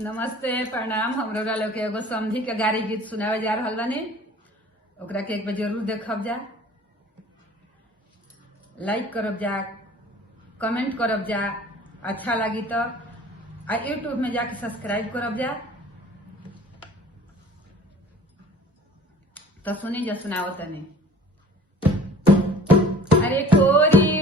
नमस्ते प्रणाम। हमरा लोग के एगो समझी के गारी गीत सुनावे जा रहल बानी, ओकरा के एक बार जरूर देखब जा, लाइक करब जा, कमेंट करब जा, अच्छा लगी तो यूट्यूब में जाके सब्सक्राइब करब जा। तो सुनी जा सुनाओ तनी। अरे कोरी